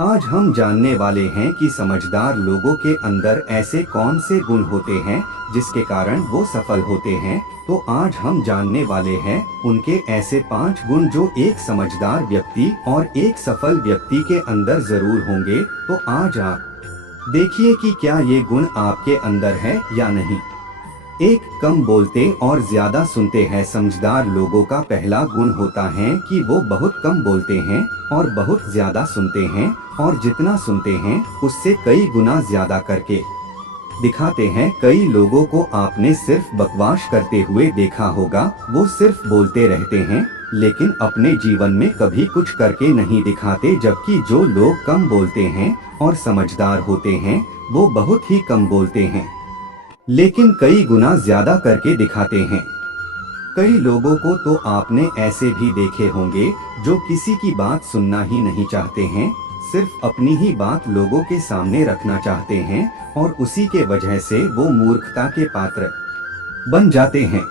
आज हम जानने वाले हैं कि समझदार लोगों के अंदर ऐसे कौन से गुण होते हैं जिसके कारण वो सफल होते हैं। तो आज हम जानने वाले हैं उनके ऐसे 5 गुण जो एक समझदार व्यक्ति और एक सफल व्यक्ति के अंदर जरूर होंगे। तो आज आप देखिए कि क्या ये गुण आपके अंदर है या नहीं। एक, कम बोलते और ज्यादा सुनते हैं। समझदार लोगों का पहला गुण होता है कि वो बहुत कम बोलते हैं और बहुत ज्यादा सुनते हैं, और जितना सुनते हैं उससे कई गुना ज्यादा करके दिखाते हैं। कई लोगों को आपने सिर्फ बकवास करते हुए देखा होगा। वो सिर्फ बोलते रहते हैं लेकिन अपने जीवन में कभी कुछ करके नहीं दिखाते। जबकि जो लोग कम बोलते हैं और समझदार होते हैं वो बहुत ही कम बोलते हैं लेकिन कई गुना ज्यादा करके दिखाते हैं। कई लोगों को तो आपने ऐसे भी देखे होंगे जो किसी की बात सुनना ही नहीं चाहते हैं, सिर्फ अपनी ही बात लोगों के सामने रखना चाहते हैं और उसी के वजह से वो मूर्खता के पात्र बन जाते हैं।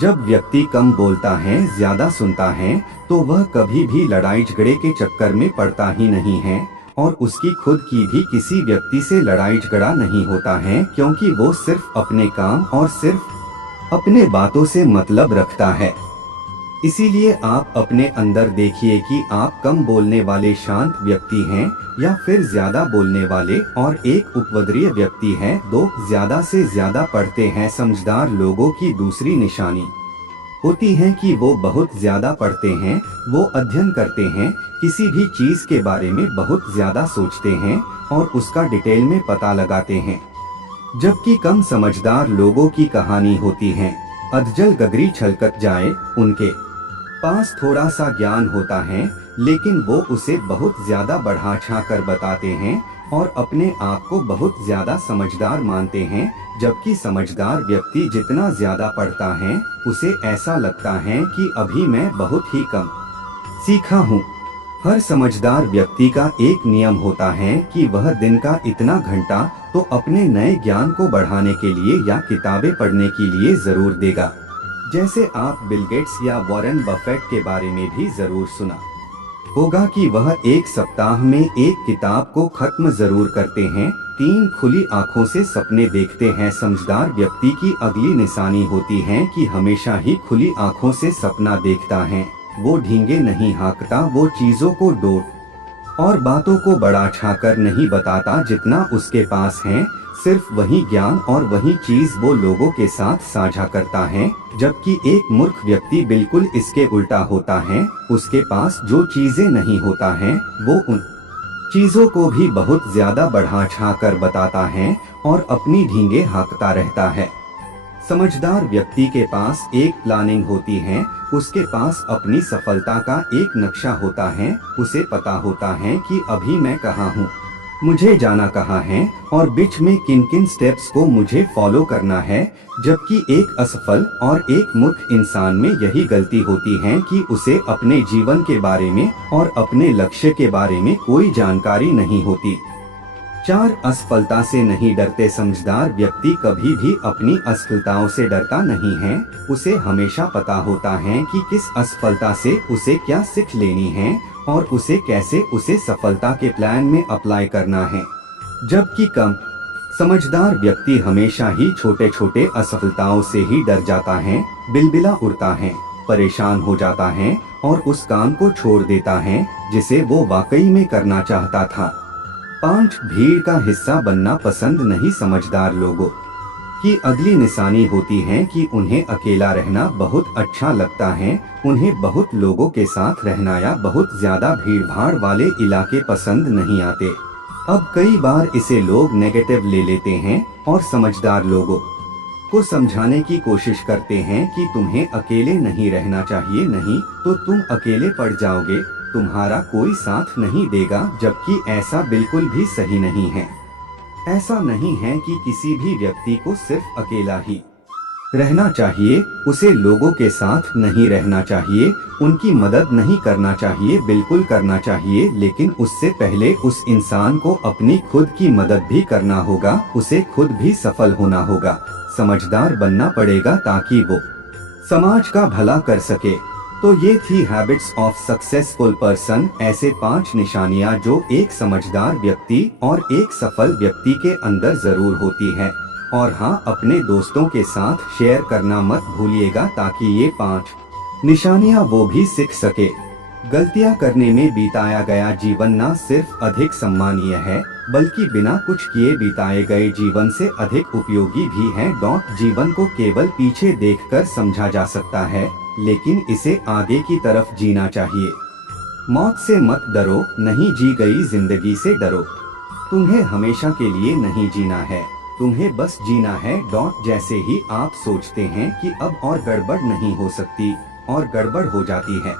जब व्यक्ति कम बोलता है, ज्यादा सुनता है, तो वह कभी भी लड़ाई झगड़े के चक्कर में पड़ता ही नहीं है और उसकी खुद की भी किसी व्यक्ति से लड़ाई झगड़ा नहीं होता है, क्योंकि वो सिर्फ अपने काम और सिर्फ अपने बातों से मतलब रखता है। इसीलिए आप अपने अंदर देखिए कि आप कम बोलने वाले शांत व्यक्ति हैं या फिर ज्यादा बोलने वाले और एक उपद्रवी व्यक्ति हैं। 2, ज्यादा से ज्यादा पढ़ते हैं। समझदार लोगों की दूसरी निशानी होती है कि वो बहुत ज्यादा पढ़ते हैं। वो अध्ययन करते हैं, किसी भी चीज के बारे में बहुत ज्यादा सोचते हैं और उसका डिटेल में पता लगाते हैं। जबकि कम समझदार लोगों की कहानी होती है अधजल गगरी छलकत जाए। उनके पास थोड़ा सा ज्ञान होता है लेकिन वो उसे बहुत ज्यादा बढ़ा चढ़ा कर बताते हैं और अपने आप को बहुत ज्यादा समझदार मानते हैं। जबकि समझदार व्यक्ति जितना ज्यादा पढ़ता है उसे ऐसा लगता है कि अभी मैं बहुत ही कम सीखा हूँ। हर समझदार व्यक्ति का एक नियम होता है कि वह दिन का इतना घंटा तो अपने नए ज्ञान को बढ़ाने के लिए या किताबें पढ़ने के लिए जरूर देगा। जैसे आप बिल गेट्स या वॉरेन बफेट के बारे में भी जरूर सुना होगा कि वह एक सप्ताह में एक किताब को खत्म जरूर करते हैं। 3, खुली आंखों से सपने देखते हैं। समझदार व्यक्ति की अगली निशानी होती है कि हमेशा ही खुली आंखों से सपना देखता है। वो ढींगे नहीं हाँकता, वो चीजों को डोट और बातों को बड़ा छाकर नहीं बताता जितना उसके पास है। सिर्फ वही ज्ञान और वही चीज वो लोगों के साथ साझा करता है। जबकि एक मूर्ख व्यक्ति बिल्कुल इसके उल्टा होता है। उसके पास जो चीजें नहीं होता है वो उन चीजों को भी बहुत ज्यादा बढ़ा चढ़ा कर बताता है और अपनी ढींगे हाँकता रहता है। समझदार व्यक्ति के पास एक प्लानिंग होती है, उसके पास अपनी सफलता का एक नक्शा होता है। उसे पता होता है कि अभी मैं कहाँ हूँ, मुझे जाना कहाँ है और बीच में किन किन स्टेप्स को मुझे फॉलो करना है। जबकि एक असफल और एक मूर्ख इंसान में यही गलती होती है कि उसे अपने जीवन के बारे में और अपने लक्ष्य के बारे में कोई जानकारी नहीं होती। 4, असफलता से नहीं डरते। समझदार व्यक्ति कभी भी अपनी असफलताओं से डरता नहीं है। उसे हमेशा पता होता है कि किस असफलता से उसे क्या सीख लेनी है और उसे कैसे उसे सफलता के प्लान में अप्लाई करना है। जबकि कम समझदार व्यक्ति हमेशा ही छोटे छोटे असफलताओं से ही डर जाता है, बिलबिला उड़ता है, परेशान हो जाता है और उस काम को छोड़ देता है जिसे वो वाकई में करना चाहता था। 5, भीड़ का हिस्सा बनना पसंद नहीं। समझदार लोगों की अगली निशानी होती है कि उन्हें अकेला रहना बहुत अच्छा लगता है। उन्हें बहुत लोगों के साथ रहना या बहुत ज्यादा भीड़ भाड़ वाले इलाके पसंद नहीं आते। अब कई बार इसे लोग नेगेटिव ले लेते हैं और समझदार लोगों को समझाने की कोशिश करते हैं कि तुम्हें अकेले नहीं रहना चाहिए, नहीं तो तुम अकेले पड़ जाओगे, तुम्हारा कोई साथ नहीं देगा। जबकि ऐसा बिल्कुल भी सही नहीं है। ऐसा नहीं है कि किसी भी व्यक्ति को सिर्फ अकेला ही रहना चाहिए, उसे लोगों के साथ नहीं रहना चाहिए, उनकी मदद नहीं करना चाहिए, बिल्कुल करना चाहिए। लेकिन उससे पहले उस इंसान को अपनी खुद की मदद भी करना होगा, उसे खुद भी सफल होना होगा, समझदार बनना पड़ेगा ताकि वो समाज का भला कर सके। तो ये थी हैबिट्स ऑफ सक्सेसफुल पर्सन, ऐसे 5 निशानियां जो एक समझदार व्यक्ति और एक सफल व्यक्ति के अंदर जरूर होती है। और हाँ, अपने दोस्तों के साथ शेयर करना मत भूलिएगा ताकि ये 5 निशानियां वो भी सीख सके। गलतियां करने में बिताया गया जीवन न सिर्फ अधिक सम्मानीय है बल्कि बिना कुछ किए बिताए गए जीवन से अधिक उपयोगी भी है। जीवन को केवल पीछे देखकर समझा जा सकता है, लेकिन इसे आगे की तरफ जीना चाहिए। मौत से मत डरो, नहीं जी गई जिंदगी से डरो। तुम्हें हमेशा के लिए नहीं जीना है, तुम्हें बस जीना है। जैसे ही आप सोचते हैं कि अब और गड़बड़ नहीं हो सकती, और गड़बड़ हो जाती है।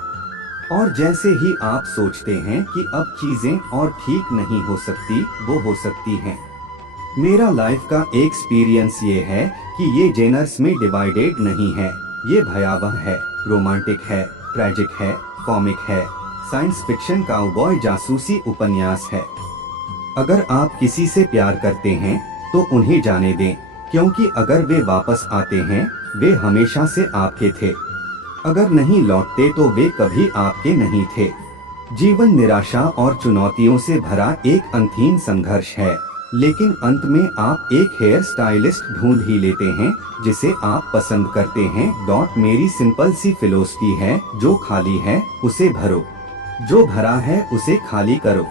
और जैसे ही आप सोचते हैं कि अब चीजें और ठीक नहीं हो सकती, वो हो सकती हैं। मेरा लाइफ का एक्सपीरियंस ये है कि ये जेनर्स में डिवाइडेड नहीं है। ये भयावह है, रोमांटिक है, ट्रैजिक है, कॉमिक है, साइंस फिक्शन, काउबॉय, जासूसी उपन्यास है। अगर आप किसी से प्यार करते हैं तो उन्हें जाने दें, क्योंकि अगर वे वापस आते हैं वे हमेशा से आपके थे। अगर नहीं लौटते तो वे कभी आपके नहीं थे। जीवन निराशा और चुनौतियों से भरा एक अंतहीन संघर्ष है, लेकिन अंत में आप एक हेयर स्टाइलिस्ट ढूंढ ही लेते हैं जिसे आप पसंद करते हैं। मेरी सिंपल सी फिलॉसफी है, जो खाली है उसे भरो, जो भरा है उसे खाली करो।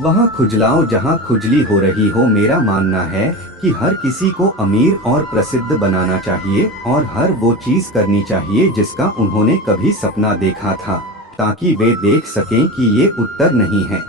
वहाँ खुजलाओ जहाँ खुजली हो रही हो। मेरा मानना है कि हर किसी को अमीर और प्रसिद्ध बनाना चाहिए और हर वो चीज करनी चाहिए जिसका उन्होंने कभी सपना देखा था, ताकि वे देख सकें कि ये उत्तर नहीं है।